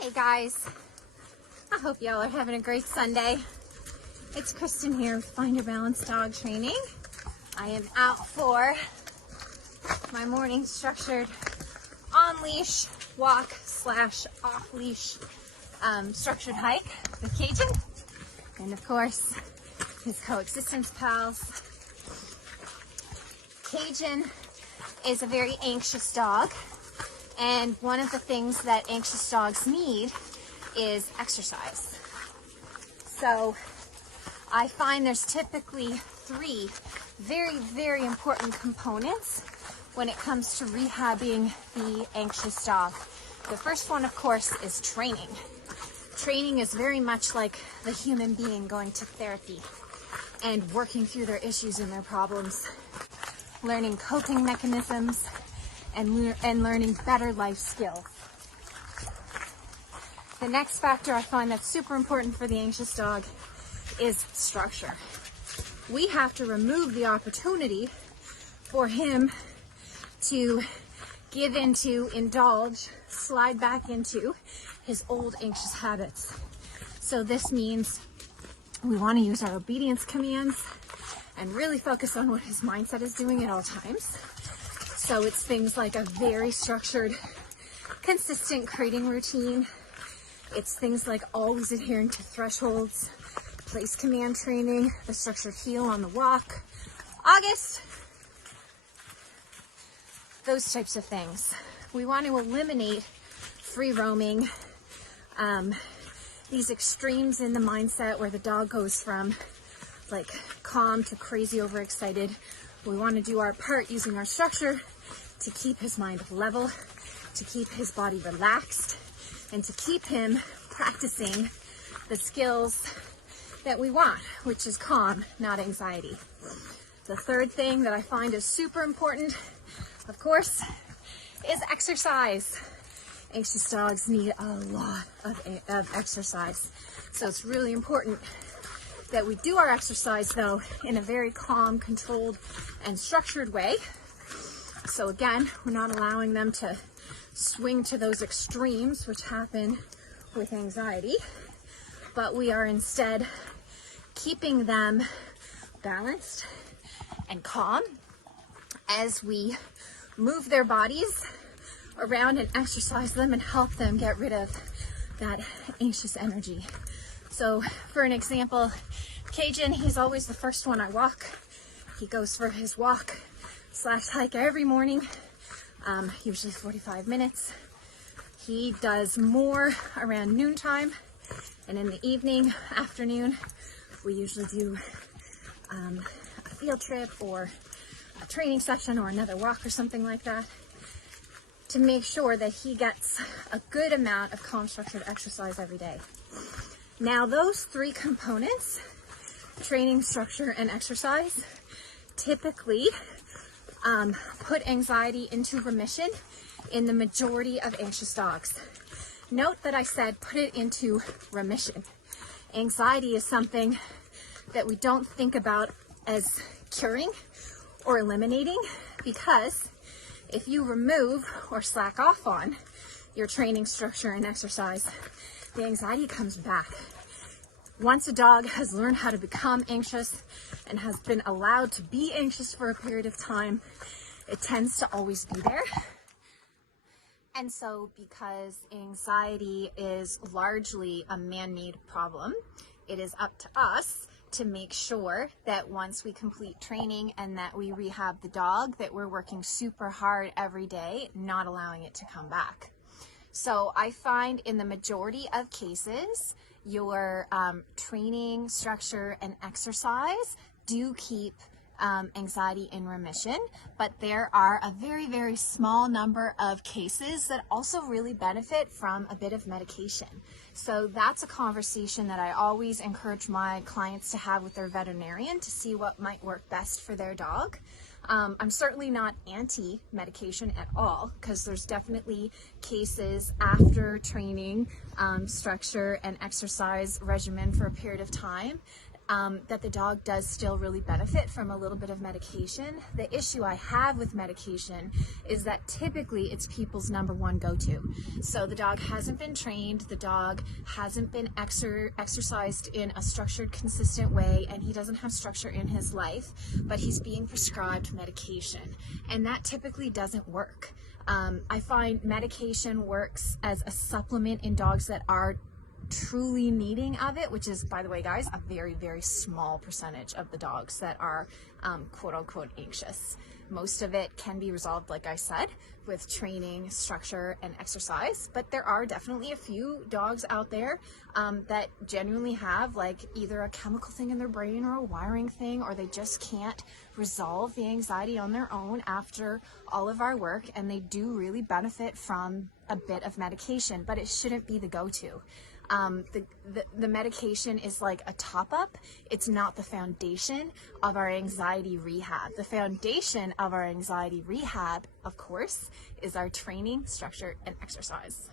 Hey guys, I hope y'all are having a great Sunday. It's Kristen here with Find Your Balance Dog Training. I am out for my morning structured on-leash walk / off-leash structured hike with Cajun and of course his coexistence pals. Cajun is a very anxious dog, and one of the things that anxious dogs need is exercise. So I find there's typically three very important components when it comes to rehabbing the anxious dog. The first one, of course, is training. Training is very much like the human being going to therapy and working through their issues and their problems, learning coping mechanisms, and learning better life skills. The next factor I find that's super important for the anxious dog is structure. We have to remove the opportunity for him to give into, indulge, slide back into his old anxious habits. So this means we want to use our obedience commands and really focus on what his mindset is doing at all times. So it's things like a very structured, consistent crating routine. It's things like always adhering to thresholds, place command training, the structured heel on the walk, August, those types of things. We want to eliminate free roaming, these extremes in the mindset where the dog goes from like calm to crazy overexcited. We want to do our part using our structure to keep his mind level, to keep his body relaxed, and to keep him practicing the skills that we want, which is calm, not anxiety. The third thing that I find is super important, of course, is exercise. Anxious dogs need a lot of exercise. So it's really important that we do our exercise, though, in a very calm, controlled, and structured way. So again, we're not allowing them to swing to those extremes which happen with anxiety, but we are instead keeping them balanced and calm as we move their bodies around and exercise them and help them get rid of that anxious energy. So for an example, Cajun, he's always the first one I walk. He goes for his walk / hike every morning, usually 45 minutes. He does more around noontime, and in the evening, afternoon, we usually do a field trip or a training session or another walk or something like that to make sure that he gets a good amount of calm, structured exercise every day. Now, those three components, training, structure, and exercise, typically put anxiety into remission in the majority of anxious dogs. Note that I said put it into remission. Anxiety is something that we don't think about as curing or eliminating, because if you remove or slack off on your training, structure, and exercise, the anxiety comes back. Once a dog has learned how to become anxious and has been allowed to be anxious for a period of time, it tends to always be there. And so because anxiety is largely a man-made problem, it is up to us to make sure that once we complete training and that we rehab the dog, that we're working super hard every day, not allowing it to come back. So I find in the majority of cases, your training, structure, and exercise do keep anxiety in remission, but there are a very small number of cases that also really benefit from a bit of medication. So that's a conversation that I always encourage my clients to have with their veterinarian to see what might work best for their dog. I'm certainly not anti-medication at all, because there's definitely cases after training, structure, and exercise regimen for a period of time that the dog does still really benefit from a little bit of medication. The issue I have with medication is that typically it's people's number one go-to. So the dog hasn't been trained, the dog hasn't been exercised in a structured, consistent way, and he doesn't have structure in his life, but he's being prescribed medication, and that typically doesn't work. I find medication works as a supplement in dogs that are truly needing of it, which is, by the way, guys, a very, very small percentage of the dogs that are quote unquote anxious. Most of it can be resolved, like I said, with training, structure, and exercise, but there are definitely a few dogs out there that genuinely have like either a chemical thing in their brain or a wiring thing, or they just can't resolve the anxiety on their own after all of our work, and they do really benefit from a bit of medication, but it shouldn't be the go-to. The medication is like a top-up. It's not the foundation of our anxiety rehab. The foundation of our anxiety rehab, of course, is our training, structure, and exercise.